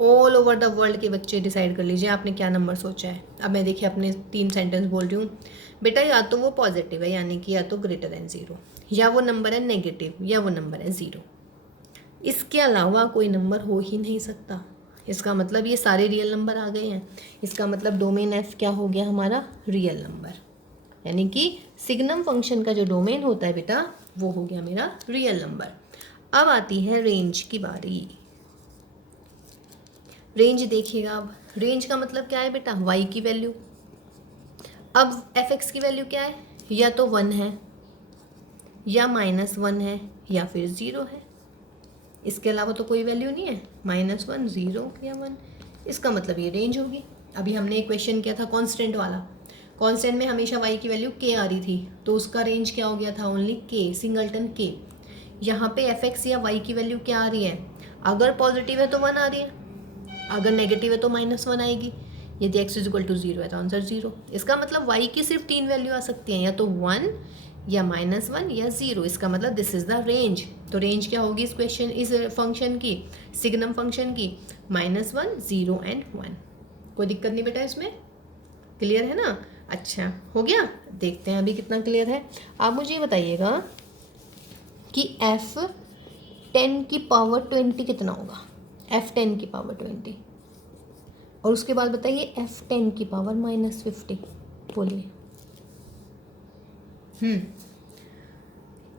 ऑल ओवर द वर्ल्ड के बच्चे डिसाइड कर लीजिए आपने क्या नंबर सोचा है। अब मैं देखिए अपने 3 सेंटेंस बोल रही हूँ बेटा, या तो वो पॉजिटिव है यानी कि या तो ग्रेटर देन 0, या वो नंबर है नेगेटिव, या वो नंबर है 0। इसके अलावा कोई नंबर हो ही नहीं सकता। इसका मतलब ये सारे रियल नंबर आ गए हैं, इसका मतलब डोमेन एफ क्या हो गया हमारा, रियल नंबर, यानी कि सिग्नम फंक्शन का जो डोमेन होता है बेटा वो हो गया मेरा रियल नंबर। अब आती है रेंज की बारी। रेंज देखिएगा, अब रेंज का मतलब क्या है बेटा, y की वैल्यू। अब fx की वैल्यू क्या है, या तो 1 है, या -1 है, या फिर 0 है। इसके अलावा तो कोई वैल्यू नहीं है, -1, 0 या 1। इसका मतलब ये रेंज होगी। अभी हमने एक क्वेश्चन किया था कांस्टेंट वाला, कांस्टेंट में हमेशा y की वैल्यू k आ रही थी, तो उसका रेंज क्या हो गया था, ओनली k, सिंगलटन k। यहाँ पे fx या y की वैल्यू क्या आ रही है, अगर पॉजिटिव है तो 1 आ रही है, अगर नेगेटिव है तो -1 आएगी, यदि x इज इक्वल टू 0 है तो आंसर 0। इसका मतलब y की सिर्फ 3 वैल्यू आ सकती हैं, या तो 1 या -1 या 0। इसका मतलब दिस इज द रेंज। तो रेंज क्या होगी इस क्वेश्चन, इस फंक्शन की, सिग्नम फंक्शन की, -1, 0 एंड 1। कोई दिक्कत नहीं बेटा इसमें, क्लियर है ना? अच्छा हो गया, देखते हैं अभी कितना क्लियर है। आप मुझे ये बताइएगा कि f10 की पावर 20 कितना होगा, f10 की पावर 20, और उसके बाद बताइए f10 की पावर -50, बोलिए।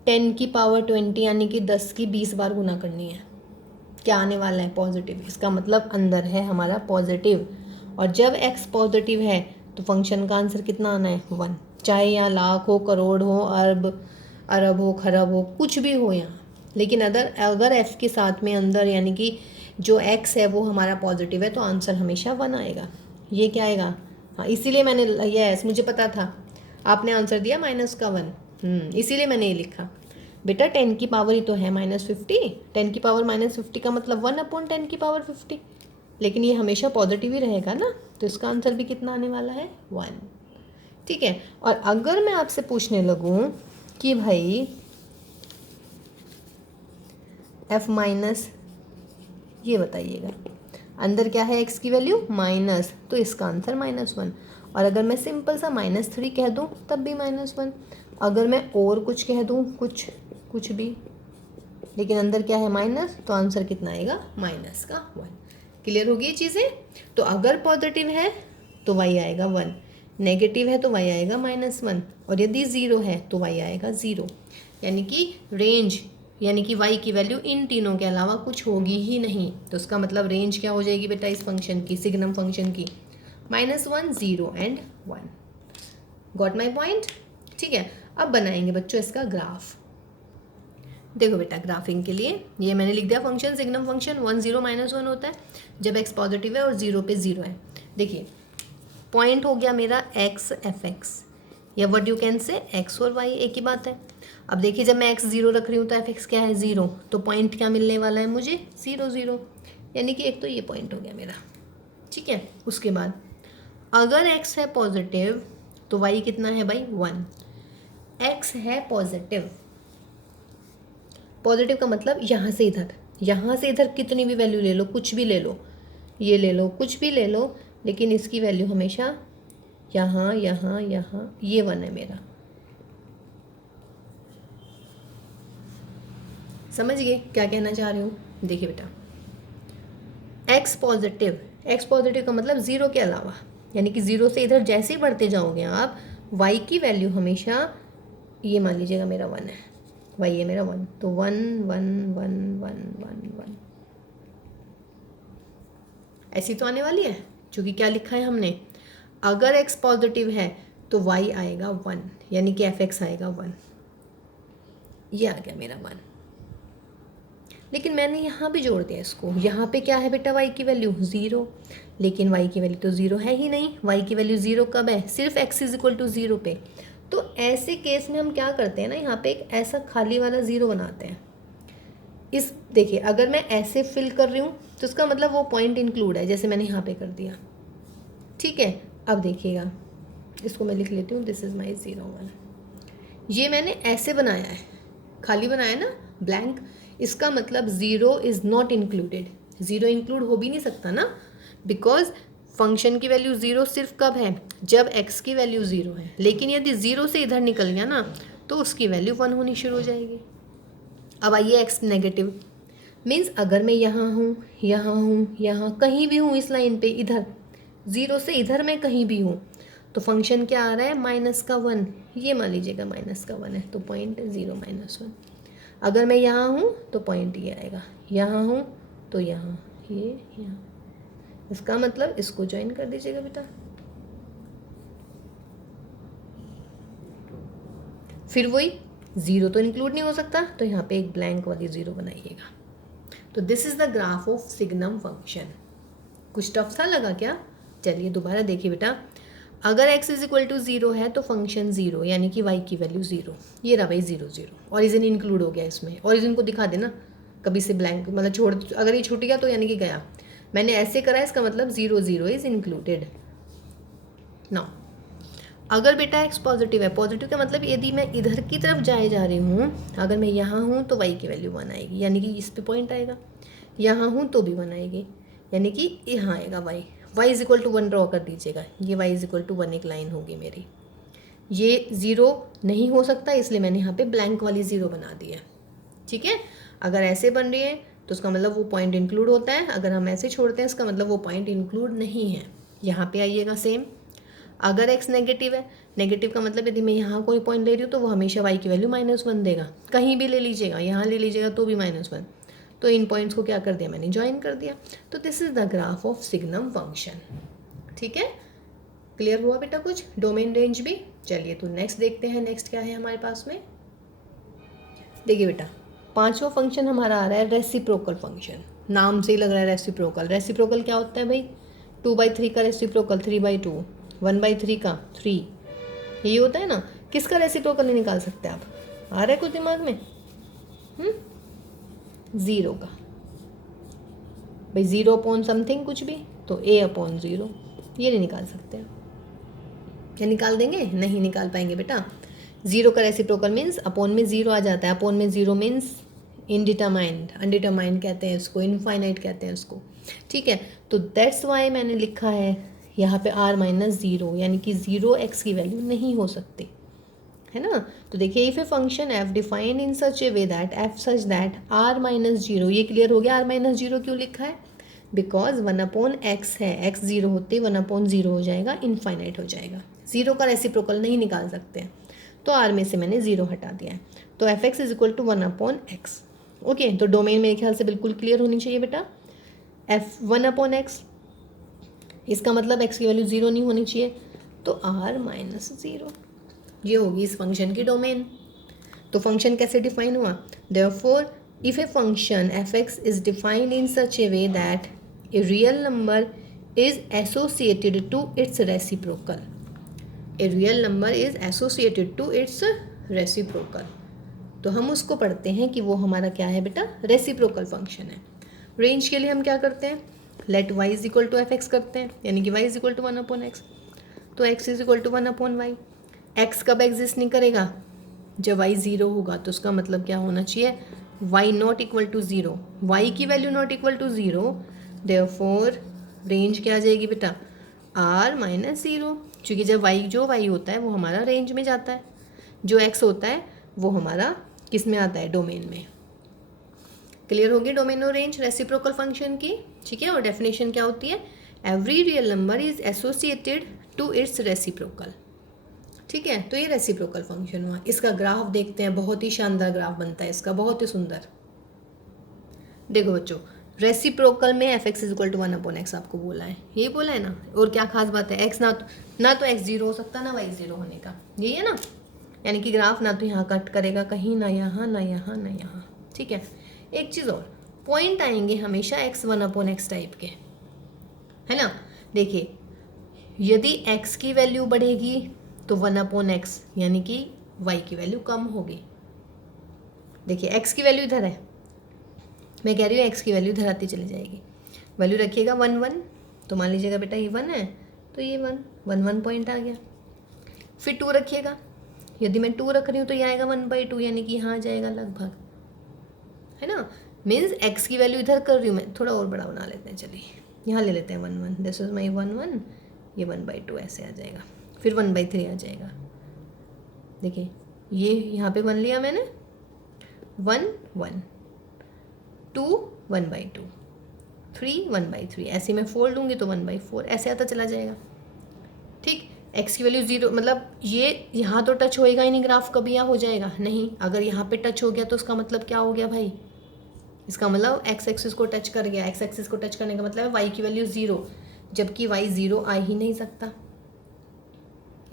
10 की पावर 20 यानी कि 10 की 20 बार गुना करनी है, क्या आने वाला है, पॉजिटिव। इसका मतलब अंदर है हमारा पॉजिटिव, और जब x पॉजिटिव है तो फंक्शन का आंसर कितना आना है, 1। चाहे यहाँ लाख हो, करोड़ हो, अरब हो, खरब हो, कुछ भी हो यहाँ, लेकिन अगर f के साथ में अंदर यानी कि जो x है वो हमारा पॉजिटिव है तो आंसर हमेशा 1 आएगा। ये क्या आएगा, हाँ इसीलिए मैंने, यस मुझे पता था, आपने आंसर दिया -1, इसीलिए मैंने ये लिखा। बेटा 10 की पावर ही तो है -50, 10 की पावर -50 का मतलब 1/10 की पावर 50, लेकिन ये हमेशा पॉजिटिव ही रहेगा ना, तो इसका आंसर भी कितना आने वाला है, 1। ठीक है, और अगर मैं आपसे पूछने लगूं कि भाई f माइनस, ये बताइएगा अंदर क्या है x की वैल्यू माइनस, तो इसका आंसर -1। और अगर मैं सिंपल सा -3 कह दूं तब भी -1। अगर मैं और कुछ कह दूं, कुछ भी, लेकिन अंदर क्या है माइनस, तो आंसर कितना आएगा, -1। क्लियर होगी ये चीज़ें? तो अगर पॉजिटिव है तो y आएगा 1, नेगेटिव है तो y आएगा -1, और यदि 0 है तो y आएगा 0। यानी कि रेंज, यानी कि y की वैल्यू इन तीनों के अलावा कुछ होगी ही नहीं। तो उसका मतलब रेंज क्या हो जाएगी बेटा इस फंक्शन की, सिग्नम फंक्शन की, -1, 0 एंड 1। Got my point? ठीक है, अब बनाएंगे बच्चों इसका ग्राफ। देखो बेटा, ग्राफिंग के लिए ये मैंने लिख दिया फंक्शन, सिग्नम फंक्शन 1, 0, -1 होता है जब x पॉजिटिव है और 0 पे 0 है। देखिए पॉइंट हो गया मेरा एक्स एफ एक्स, या what you can say x और वाई एक ही बात है। अब देखिए जब मैं एक्स ज़ीरो रख रही हूँ तो एफ एक्स क्या है ज़ीरो, तो पॉइंट क्या मिलने वाला है मुझे ज़ीरो ज़ीरो, यानी कि एक तो ये पॉइंट हो गया मेरा। ठीक है, उसके बाद अगर एक्स है पॉजिटिव तो वाई कितना है भाई 1। एक्स है पॉजिटिव, पॉजिटिव का मतलब यहाँ से इधर, यहाँ से इधर कितनी भी वैल्यू ले लो, कुछ भी ले लो, ये ले लो, कुछ भी ले लो, लेकिन इसकी वैल्यू हमेशा यहाँ यहाँ यहाँ, ये 1 है मेरा। समझ गए क्या कहना चाह रही हूँ? देखिए बेटा एक्स पॉजिटिव, एक्स पॉजिटिव का मतलब ज़ीरो के अलावा, यानी कि ज़ीरो से इधर जैसे ही बढ़ते जाओगे आप, वाई की वैल्यू हमेशा, ये मान लीजिएगा मेरा 1 है, वाई है मेरा 1, तो 1 1 1 1 1 1 ऐसी तो आने वाली है, क्योंकि क्या लिखा है हमने, अगर एक्स पॉजिटिव है तो वाई आएगा 1, यानी कि एफ एक्स आएगा 1। ये आ गया मेरा 1, लेकिन मैंने यहाँ भी जोड़ दिया इसको, यहाँ पे क्या है बेटा y की वैल्यू 0, लेकिन y की वैल्यू तो 0 है ही नहीं, y की वैल्यू 0 कब है, सिर्फ x इज इक्वल टू 0 पे। तो ऐसे केस में हम क्या करते हैं ना, यहाँ पे एक ऐसा खाली वाला 0 बनाते हैं। इस देखिए अगर मैं ऐसे फिल कर रही हूँ तो उसका मतलब वो पॉइंट इंक्लूड है, जैसे मैंने यहाँ पे कर दिया। ठीक है, अब देखिएगा इसको मैं लिख लेती हूँ, दिस इज़ माई 0 1। ये मैंने ऐसे बनाया है, खाली बनाया ना ब्लैंक, इसका मतलब 0 इज़ नॉट इंक्लूडेड, 0 इंक्लूड हो भी नहीं सकता ना, बिकॉज फंक्शन की वैल्यू 0 सिर्फ कब है, जब x की वैल्यू 0 है, लेकिन यदि 0 से इधर निकल गया ना तो उसकी वैल्यू 1 होनी शुरू हो जाएगी। अब आइए x नेगेटिव, मीन्स अगर मैं यहाँ हूँ, यहाँ हूँ, यहाँ कहीं भी हूँ इस लाइन पे, इधर 0 से इधर मैं कहीं भी हूँ, तो फंक्शन क्या आ रहा है माइनस का 1, ये मान लीजिएगा माइनस का 1 है, तो पॉइंट 0 -1। अगर मैं यहाँ हूँ तो पॉइंट ये आएगा, यहाँ हूँ तो यहाँ, ये यहाँ, इसका मतलब इसको ज्वाइन कर दीजिएगा बेटा। फिर वही 0 तो इंक्लूड नहीं हो सकता, तो यहाँ पे एक ब्लैंक वाली 0 बनाइएगा। तो this is the graph of signum function. कुछ टफ सा लगा क्या? चलिए दोबारा देखिए बेटा, अगर x इज इक्वल टू 0 है तो फंक्शन 0, यानी कि y की वैल्यू 0, ये रहा भाई 0 0, ऑरिजिन इंक्लूड हो गया इसमें, ऑरिजिन को दिखा देना कभी से ब्लैंक, मतलब छोड़, अगर ये छूट गया तो यानी कि गया, मैंने ऐसे करा, इसका मतलब 0 0 इज इंक्लूडेड। नाउ अगर बेटा x पॉजिटिव है, पॉजिटिव का मतलब यदि मैं इधर की तरफ जाए जा रही हूँ, अगर मैं यहाँ हूँ तो y की वैल्यू 1 आएगी, यानी कि इस पे पॉइंट आएगा, यहाँ हूँ तो भी 1 आएगी, यानी कि यहाँ आएगा y is equal to 1 draw कर दीजिएगा, ये y इज इक्वल टू 1 एक लाइन होगी मेरी। ये 0 नहीं हो सकता, इसलिए मैंने यहाँ पे ब्लैंक वाली 0 बना दी है। ठीक है, अगर ऐसे बन रही है तो उसका मतलब वो पॉइंट इंक्लूड होता है, अगर हम ऐसे छोड़ते हैं इसका मतलब वो पॉइंट इंक्लूड नहीं है। यहाँ पे आइएगा सेम, अगर x नेगेटिव है, नेगेटिव का मतलब यदि मैं यहाँ कोई पॉइंट ले रही हूँ तो वो हमेशा y की वैल्यू -1 देगा, कहीं भी ले लीजिएगा, यहाँ ले लीजिएगा तो भी -1, तो इन पॉइंट्स को क्या कर दिया मैंने, ज्वाइन कर दिया। तो this is the graph of signum function. ठीक है, क्लियर हुआ बेटा कुछ, डोमेन रेंज भी। चलिए तो नेक्स्ट देखते हैं, नेक्स्ट क्या है हमारे पास में। देखिए बेटा, पांचवा फंक्शन हमारा आ रहा है रेसिप्रोकल फंक्शन, नाम से ही लग रहा है रेसिप्रोकल। रेसिप्रोकल क्या होता है भाई, 2/3 का रेसिप्रोकल 3/2, 1/3 का 3, यही होता है ना। किसका रेसिप्रोकल नहीं निकाल सकते आप, आ रहा है कुछ दिमाग में? 0 का भाई, 0 अपॉन समथिंग कुछ भी, तो a/0, ये नहीं निकाल सकते आप। क्या निकाल देंगे? नहीं निकाल पाएंगे बेटा। 0 का रेसिप्रोकल मीन्स अपॉन में 0 आ जाता है, अपॉन में 0 मीन्स इनडिटरमाइंड, अनडिटरमाइंड कहते हैं इसको, इनफाइनाइट कहते हैं इसको। ठीक है, तो दैट्स वाई मैंने लिखा है यहाँ पे r-0, यानी कि 0 x की वैल्यू नहीं हो सकती है ना। तो देखिए, if a function f defined in such a way that f such that r-0, ये क्लियर हो गया। r-0 क्यों लिखा है? बिकॉज 1/x है, x 0 होते 1/0 हो जाएगा, इनफाइनाइट हो जाएगा। 0 का रेसिप्रोकल नहीं निकाल सकते, तो r में से मैंने 0 हटा दिया है, तो f(x) is equal to 1/x। Okay, तो डोमेन मेरे ख्याल से बिल्कुल क्लियर होनी चाहिए बेटा। f(1/x), इसका मतलब x की वैल्यू 0 नहीं होनी चाहिए, तो r-0, ये होगी इस फंक्शन की डोमेन। तो फंक्शन कैसे डिफाइन हुआ? Therefore if A function f(x) is defined in such a way that A real number is associated to its reciprocal. A real number is associated to its reciprocal. तो हम उसको पढ़ते हैं कि वो हमारा क्या है बेटा, रेसिप्रोकल फंक्शन है. रेंज के लिए हम क्या करते हैं, let y is equal to F x करते हैं, यानी कि y is equal to 1/x. तो x is equal to 1/y. x कब एग्जिस्ट नहीं करेगा, जब y ज़ीरो होगा. तो उसका मतलब क्या होना चाहिए, y not equal to zero. y की value not equal to zero, therefore range क्या आ जाएगी बेटा, r माइनस ज़ीरो. क्योंकि जब y होता है वो हमारा रेंज में जाता है, जो x होता है वो हमारा किस में आता है, डोमेन में. क्लियर होगी डोमेन और रेंज रेसिप्रोकल फंक्शन की. ठीक है, और डेफिनेशन क्या होती है, every real number is associated to its reciprocal. ठीक है, तो ये रेसिप्रोकल फंक्शन हुआ. इसका ग्राफ देखते हैं, बहुत ही शानदार ग्राफ बनता है इसका, बहुत ही सुंदर. देखो बच्चों, रेसिप्रोकल में f x is equal to 1/x आपको बोला है, ये बोला है ना. और क्या खास बात है, एक्स ना तो एक्स जीरो हो सकता, ना वाई जीरो होने का, यही है ना. यानी कि ग्राफ ना तो यहाँ कट करेगा कहीं, ना यहाँ ना यहाँ ना यहाँ. ठीक है, एक चीज़ और, पॉइंट आएंगे हमेशा x 1/x टाइप के, है ना. देखिए, यदि x की वैल्यू बढ़ेगी तो 1/x, यानी कि y की वैल्यू कम होगी. देखिए, x की वैल्यू इधर है, मैं कह रही हूँ x की वैल्यू इधर आती चली जाएगी. वैल्यू रखिएगा 1 1, तो मान लीजिएगा बेटा ये 1 है, तो ये 1 पॉइंट आ गया. फिर 2 रखिएगा, यदि मैं 2 रख रही हूँ तो ये आएगा 1/2, यानी कि यहाँ आ जाएगा लगभग, है ना. मीन्स x की वैल्यू इधर कर रही हूँ मैं, थोड़ा और बड़ा बना लेते हैं, चलिए यहाँ ले लेते हैं 1 1. दिस इज माई 1 1, ये 1/2 ऐसे आ जाएगा. फिर 1/3 आ जाएगा. देखिए, ये यहाँ पे 1 लिया मैंने, 1 1, 2 1/2, 3 1/3, ऐसे मैं 4 लूँगी तो 1/4 ऐसे आता चला जाएगा. ठीक, x की वैल्यू ज़ीरो, मतलब ये यहाँ तो टच होएगा ही नहीं ग्राफ, कभी यहाँ हो जाएगा नहीं. अगर यहाँ पे टच हो गया तो उसका मतलब क्या हो गया भाई, इसका मतलब x एक्सिस को टच कर गया. x एक्सिस को टच करने का मतलब है y की वैल्यू ज़ीरो, जबकि y ज़ीरो आ ही नहीं सकता.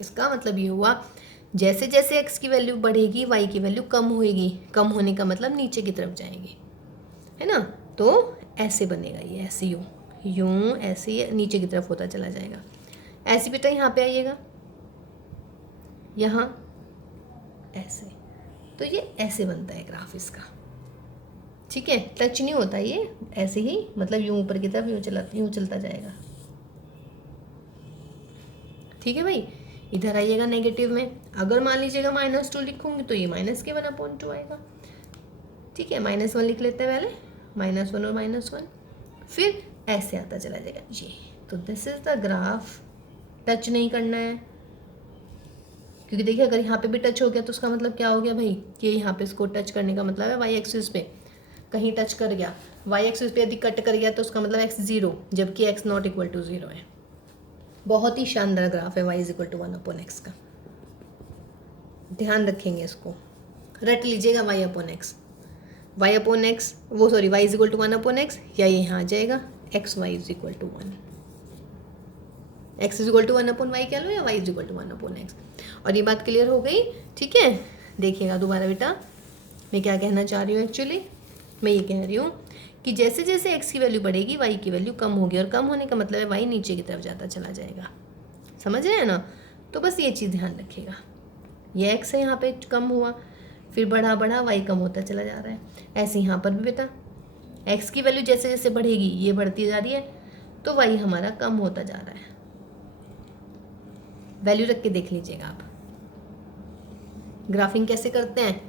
इसका मतलब ये हुआ, जैसे जैसे x की वैल्यू बढ़ेगी y की वैल्यू कम होएगी. कम होने का मतलब नीचे की तरफ जाएगी, है ना. तो ऐसे बनेगा ये, ऐसे यूँ ऐसे नीचे की तरफ होता चला जाएगा. ऐसे बेटा यहाँ पे आइएगा, यहाँ ऐसे, तो ये ऐसे बनता है ग्राफ इसका. ठीक है, टच नहीं होता ये, ऐसे ही मतलब यूँ ऊपर की तरफ यूँ चलता जाएगा. ठीक है भाई, इधर आइएगा नेगेटिव में, अगर मान लीजिएगा -2 लिखूंगी तो ये -1/2 आएगा. ठीक है, -1 लिख लेते हैं पहले, -1 और -1, फिर ऐसे आता चला जाएगा ये. तो this is the graph. Touch नहीं करना है, क्योंकि देखिए अगर यहाँ पे भी टच हो गया तो उसका मतलब क्या हो गया भाई, कि यहाँ पे इसको टच करने का मतलब है वाई एक्सिस पे कहीं टच कर गया. वाई एक्सिस पे यदि कट कर गया तो उसका मतलब x ज़ीरो, जबकि x not equal to zero है. बहुत ही शानदार ग्राफ है y is equal to 1/x का. ध्यान रखेंगे इसको, रट लीजिएगा y/x वो sorry y is equal to 1/x, या ये यहाँ आ जाएगा xy is equal to 1. x is equal to 1/y कह लो, या y is equal to 1/x. और ये बात क्लियर हो गई. ठीक है, देखिएगा दोबारा बेटा, मैं क्या कहना चाह रही हूँ. एक्चुअली मैं ये कह रही हूँ कि जैसे जैसे x की वैल्यू बढ़ेगी y की वैल्यू कम होगी, और कम होने का मतलब है y नीचे की तरफ जाता चला जाएगा. समझ रहे हैं ना. तो बस ये चीज़ ध्यान रखिएगा, ये x है यहाँ पे कम हुआ, फिर बढ़ा y कम होता चला जा रहा है. ऐसे यहाँ पर भी बेटा x की वैल्यू जैसे जैसे बढ़ेगी, ये बढ़ती जा रही है, तो y हमारा कम होता जा रहा है. वैल्यू रख के देख लीजिएगा आप. ग्राफिंग कैसे करते हैं,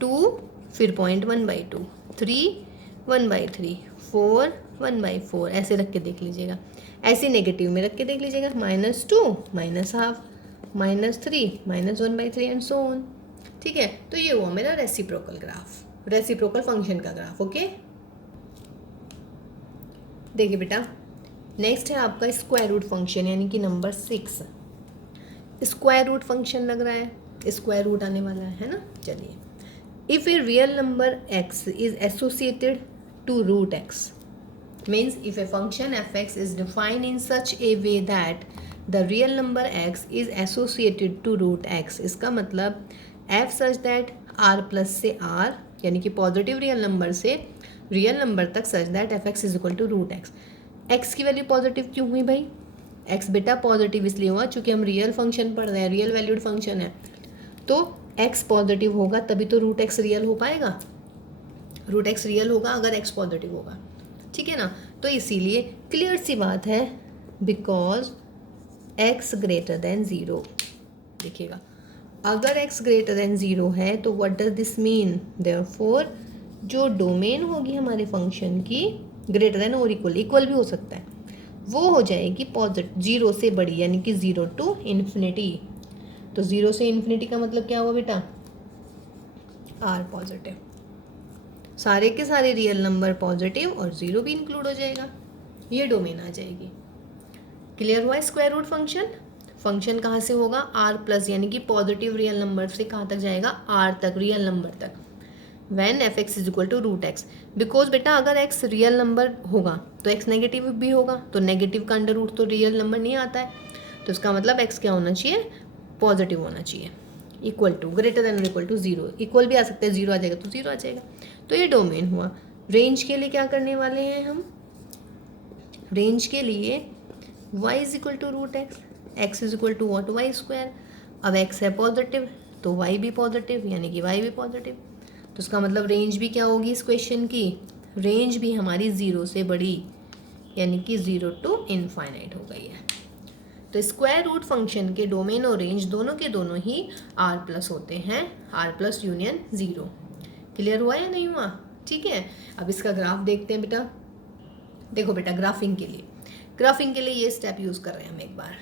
2 फिर 0.1/2, 3 1/3, 4 1/4 ऐसे रख के देख लीजिएगा. ऐसे नेगेटिव में रख के देख लीजिएगा, -2 -½ -3 -1/3 एंड सो ऑन. ठीक है, तो ये हुआ मेरा रेसिप्रोकल ग्राफ, रेसिप्रोकल फंक्शन का ग्राफ. ओके, देखिए बेटा, नेक्स्ट है आपका स्क्वायर रूट फंक्शन, यानी कि नंबर 6. स्क्वायर रूट फंक्शन लग रहा है, स्क्वायर रूट आने वाला है ना. चलिए, if a real number x is associated to root x, means if a function f(x) is defined in such a way that the real number x is associated to root x, इसका मतलब f such that r plus से r, यानी कि positive real number से real number तक such that f(x) is equal to root x. X की value positive क्यों हुई भाई? एक्स बेटा पॉजिटिव इसलिए हुआ चूँकि हम रियल फंक्शन पढ़ रहे हैं, रियल वैल्यूड फंक्शन है, तो एक्स पॉजिटिव होगा तभी तो रूट एक्स रियल हो पाएगा। रूट एक्स रियल होगा अगर एक्स पॉजिटिव होगा, ठीक है ना। तो इसीलिए क्लियर सी बात है, because x greater than zero. देखिएगा, अगर एक्स ग्रेटर देन ज़ीरो है तो what does this mean? Therefore जो डोमेन होगी हमारे फंक्शन की ग्रेटर देन और इक्वल भी हो सकता है, वो हो जाएगी पॉजिटिव, जीरो से बड़ी, यानी कि ज़ीरो टू इन्फिनिटी। तो ज़ीरो से इन्फिनिटी का मतलब क्या हुआ बेटा? R positive. सारे के सारे रियल नंबर पॉजिटिव और ज़ीरो भी इंक्लूड हो जाएगा, ये डोमेन आ जाएगी। क्लियर हुआ? स्क्वायर रूट फंक्शन, फंक्शन कहाँ से होगा? आर प्लस, यानी कि पॉजिटिव रियल नंबर से कहाँ तक जाएगा? आर तक, रियल नंबर तक। When f x is equal to root x, because बेटा अगर एक्स रियल नंबर होगा तो एक्स नेगेटिव भी होगा, तो नेगेटिव का अंडर रूट तो रियल नंबर नहीं आता है, तो इसका मतलब एक्स क्या होना चाहिए? पॉजिटिव होना चाहिए। इक्वल टू, ग्रेटर देन और इक्वल टू ज़ीरो, इक्वल भी आ सकता है, जीरो आ जाएगा तो जीरो आ जाएगा। तो ये डोमेन हुआ। रेंज के लिए क्या करने वाले हैं हम? रेंज के लिए y is equal to root x, x is equal to what? Y square. अब x है पॉजिटिव तो y भी पॉजिटिव, यानी कि y भी पॉजिटिव, तो इसका मतलब रेंज भी क्या होगी इस क्वेश्चन की? रेंज भी हमारी ज़ीरो से बड़ी, यानी कि ज़ीरो टू इनफाइनाइट हो गई है। तो स्क्वायर रूट फंक्शन के डोमेन और रेंज दोनों के दोनों ही आर प्लस होते हैं, R plus union zero. Clear हुआ या नहीं हुआ? ठीक है, अब इसका ग्राफ देखते हैं बेटा। देखो बेटा, ग्राफिंग के लिए ये स्टेप यूज़ कर रहे हैं हम एक बार।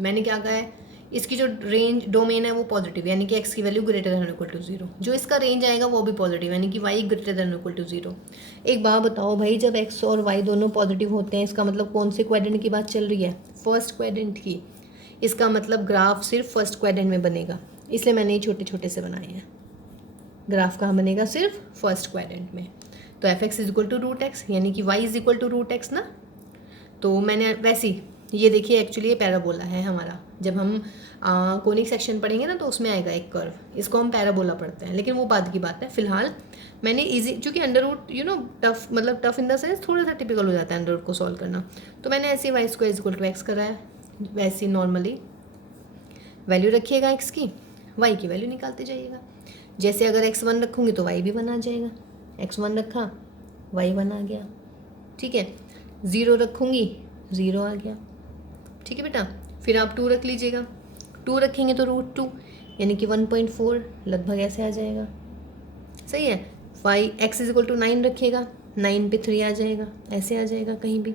मैंने क्या कहा है, इसकी जो रेंज डोमेन है वो पॉजिटिव, यानी कि एक्स की value greater than equal to zero, जो इसका रेंज आएगा वो भी पॉजिटिव, यानी कि y greater than equal to zero. एक बात बताओ भाई, जब एक्स और वाई दोनों पॉजिटिव होते हैं, इसका मतलब कौन से क्वाड्रेंट की बात चल रही है? फर्स्ट क्वाड्रेंट की। इसका मतलब ग्राफ सिर्फ फर्स्ट क्वाड्रेंट में बनेगा, इसलिए मैंने ये छोटे छोटे से बनाए हैं। ग्राफ कहाँ बनेगा? सिर्फ फर्स्ट क्वाड्रेंट में। तो f x is equal to root x, यानी कि y is equal to root x ना। तो मैंने वैसे ही ये देखिए, एक्चुअली ये पैराबोला है हमारा। जब हम कोनिक सेक्शन पढ़ेंगे ना तो उसमें आएगा एक कर्व, इसको हम पैराबोला पढ़ते हैं, लेकिन वो बाद की बात है। फिलहाल मैंने इजी, चूँकि अंडर रूट टफ, मतलब टफ इन द सेंस थोड़ा सा टिपिकल हो जाता है अंडर रूट को सॉल्व करना, तो मैंने ऐसे y square is equal to x करा है। वैसे नॉर्मली वैल्यू रखिएगा एक्स की, वाई की वैल्यू निकालते जाइएगा। जैसे अगर x1 रखूँगी तो y भी 1 आ जाएगा, x1 रखा y 1 आ गया, ठीक है। 0 रखूँगी 0 आ गया, ठीक है बेटा। फिर आप 2 रख लीजिएगा, 2 रखेंगे तो रूट 2, यानी कि 1.4 लगभग ऐसे आ जाएगा, सही है। x इज इक्वल टू 9 रखिएगा, 9 पे 3 आ जाएगा, ऐसे आ जाएगा कहीं भी,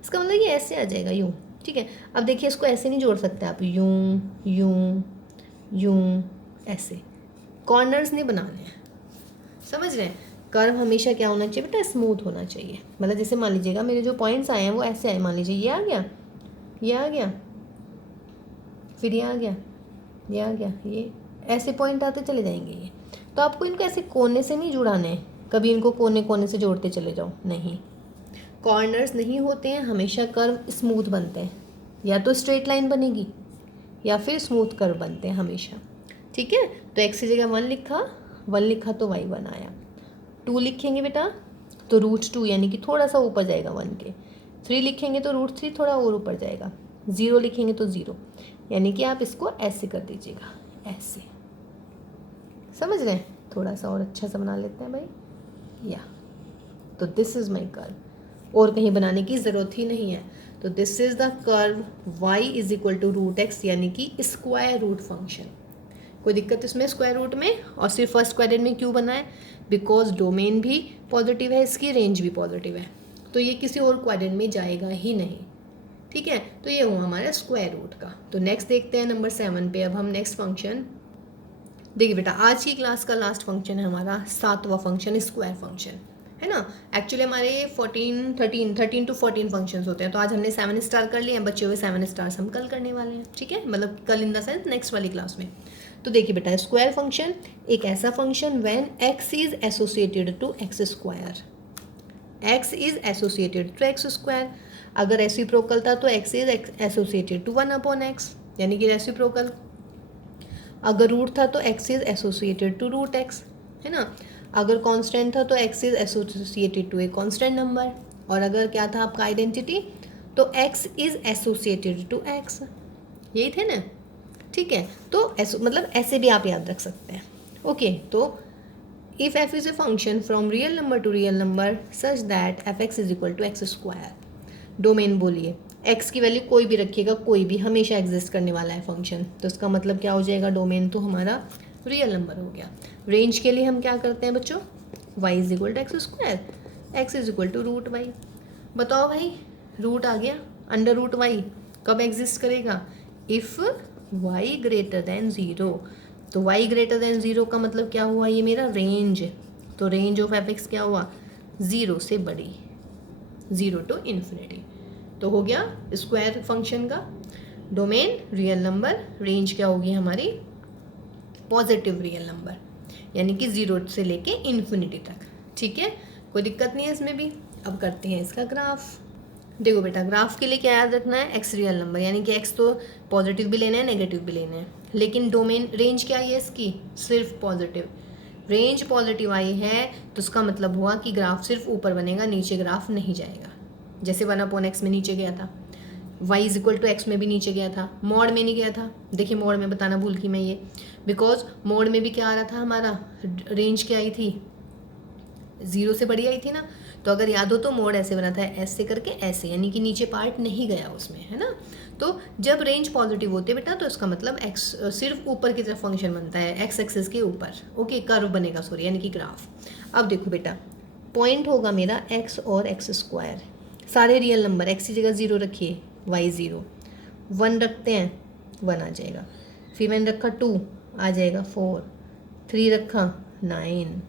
इसका मतलब ये ऐसे आ जाएगा यूँ, ठीक है। अब देखिए, इसको ऐसे नहीं जोड़ सकते आप, यूँ यूँ यूँ, ऐसे कॉर्नर्स नहीं बनाने हैं, समझ रहे हैं। कर्व हमेशा क्या होना चाहिए बेटा? स्मूथ होना चाहिए। मतलब जैसे मान लीजिएगा मेरे जो पॉइंट्स आए हैं वो ऐसे आए, मान लीजिए ये आ गया, ये आ गया, फिर ये आ गया, ये आ गया, ये ऐसे पॉइंट आते चले जाएंगे ये। तो आपको इनको ऐसे कोने से नहीं जुड़ाने हैं, कभी इनको कोने कोने से जोड़ते चले जाओ, नहीं। कॉर्नर्स नहीं होते हैं, हमेशा कर्व स्मूथ बनते हैं, या तो स्ट्रेट लाइन बनेगी या फिर स्मूथ कर्व बनते हैं हमेशा, ठीक है। तो एक्स की जगह 1 लिखा तो y 1 आया। 2 लिखेंगे बेटा तो रूट 2, यानी कि थोड़ा सा ऊपर जाएगा 1 के। 3 लिखेंगे तो रूट 3 थोड़ा और ऊपर जाएगा। 0 लिखेंगे तो 0, यानी कि आप इसको ऐसे कर दीजिएगा, ऐसे, समझ रहे हैं। थोड़ा सा और अच्छा सा बना लेते हैं भाई, या तो दिस इज़ माई कर्व, और कहीं बनाने की ज़रूरत ही नहीं है। तो this is the curve y is equal to root x, यानी कि स्क्वायर रूट फंक्शन। कोई दिक्कत इसमें स्क्वायर रूट में? और सिर्फ फर्स्ट क्वाड्रेंट में क्यों बना है? बिकॉज डोमेन भी पॉजिटिव है, इसकी रेंज भी पॉजिटिव है, तो ये किसी और क्वाड्रेंट में जाएगा ही नहीं, ठीक है। तो ये हुआ हमारा स्क्वायर रूट का। तो नेक्स्ट देखते हैं नंबर 7 पे। अब हम नेक्स्ट फंक्शन देखिए बेटा, आज की क्लास का लास्ट फंक्शन है हमारा 7वां फंक्शन, स्क्वायर फंक्शन, है ना। एक्चुअली हमारे 13 to 14 फंक्शंस होते हैं, तो आज हमने 7 स्टार कर लिए हैं, बच्चे हुए 7 स्टार्स हम कल करने वाले हैं, ठीक है, मतलब कल इन द सेंस नेक्स्ट वाली क्लास में। तो देखिए बेटा, स्क्वायर फंक्शन एक ऐसा function when x is associated to x square, x is associated to x square. अगर रेसिप्रोकल था तो x is associated to 1/x, यानी कि रेसिप्रोकल। अगर रूट था तो x is associated to root x, है ना। अगर कांस्टेंट था तो x is associated to a constant number, और अगर क्या था आपका आइडेंटिटी, तो x is associated to x, यही थे ना, ठीक है। तो मतलब ऐसे भी आप याद रख सकते हैं। ओके, तो if f is a function from real number to real number such that fx is equal to x square, domain बोलिए, x की वैल्यू कोई भी रखिएगा, कोई भी, हमेशा एग्जिस्ट करने वाला है फंक्शन, तो इसका मतलब क्या हो जाएगा, डोमेन तो हमारा रियल नंबर हो गया। रेंज के लिए हम क्या करते हैं बच्चों, y is equal to x square, x is equal to root y. बताओ भाई, रूट आ गया, अंडर रूट वाई कब एग्जिस्ट करेगा, if y greater than zero. तो y ग्रेटर देन ज़ीरो का मतलब क्या हुआ, ये मेरा रेंज, तो रेंज ऑफ एफ एक्स क्या हुआ, ज़ीरो से बड़ी, ज़ीरो टू इन्फिनिटी, तो हो गया स्क्वायर फंक्शन का। डोमेन रियल नंबर, रेंज क्या होगी हमारी, पॉजिटिव रियल नंबर, यानी कि ज़ीरो से लेके इन्फिनिटी तक, ठीक है, कोई दिक्कत नहीं है इसमें भी। अब करते हैं इसका ग्राफ। देखो बेटा, ग्राफ के लिए क्या याद रखना है, एक्स रियल नंबर, यानी कि एक्स तो पॉजिटिव भी लेना है, नेगेटिव भी लेना है, लेकिन डोमेन रेंज क्या है इसकी, सिर्फ पॉजिटिव। रेंज पॉजिटिव आई है तो उसका मतलब हुआ कि ग्राफ सिर्फ ऊपर बनेगा, नीचे ग्राफ नहीं जाएगा। जैसे 1/x में नीचे गया था, y is equal to x में भी नीचे गया था, मॉड में नहीं गया था। देखिए मॉड में बताना भूल गई मैं ये, बिकॉज मॉड में भी क्या आ रहा था हमारा, रेंज क्या आई थी, ज़ीरो से बड़ी आई थी ना। तो अगर याद हो तो मोड ऐसे बना था, ऐसे करके ऐसे, यानी कि नीचे पार्ट नहीं गया उसमें, है ना। तो जब रेंज पॉजिटिव होती है बेटा, तो इसका मतलब एक्स सिर्फ ऊपर की तरफ फंक्शन बनता है, एक्स एक्सिस के ऊपर, ओके, कर्व बनेगा, सॉरी, यानी कि ग्राफ। अब देखो बेटा, पॉइंट होगा मेरा एक्स और एक्स स्क्वायर, सारे रियल नंबर, एक्स की जगह ज़ीरो रखिए, वाई ज़ीरो, 1 रखते हैं 1 आ जाएगा, फिर मैंने रखा 2 आ जाएगा 4, 3 रखा 9,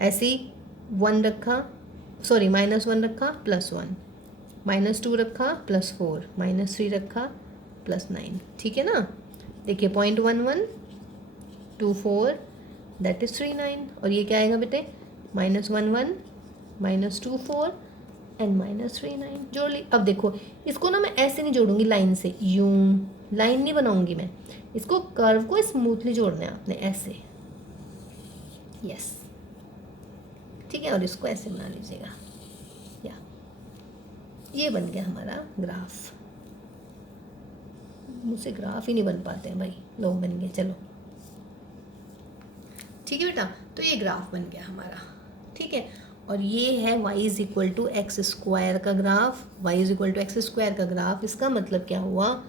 ऐसे ही 1 रखा, सॉरी -1 रखा +1, -2 रखा +4, -3 रखा +9, ठीक है ना। देखिए 0.11 24 दैट इज़ 39, और ये क्या आएगा बेटे, -11 -24 एंड -39, जोड़ ली। अब देखो इसको ना मैं ऐसे नहीं जोड़ूंगी लाइन से, यूं लाइन नहीं बनाऊंगी मैं, इसको कर्व को स्मूथली जोड़ना है आपने, ऐसे, यस, ठीक है, और इसको ऐसे बना लीजिएगा, या ये बन गया हमारा ग्राफ। मुझसे ग्राफ ही नहीं बन पाते हैं भाई, लो बन गए, चलो ठीक है बेटा, तो ये ग्राफ बन गया हमारा, ठीक है। और ये है y is equal to x square का graph, y is equal to x square का ग्राफ। इसका मतलब क्या हुआ,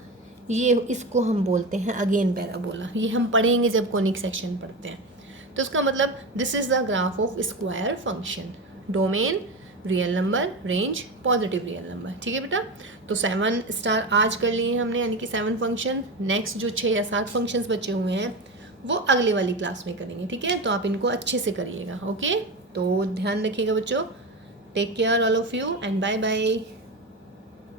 ये इसको हम बोलते हैं अगेन पैराबोला, ये हम पढ़ेंगे जब कॉनिक सेक्शन पढ़ते हैं। तो इसका मतलब this is the graph of square function, domain real number, range positive real number, ठीक है बेटा। तो 7 स्टार आज कर लिए हमने, यानी कि 7 फंक्शन। नेक्स्ट जो 6 या 7 फंक्शंस बचे हुए हैं वो अगले वाली क्लास में करेंगे, ठीक है। तो आप इनको अच्छे से करिएगा, ओके। तो ध्यान रखिएगा बच्चों, take care all of you and bye bye.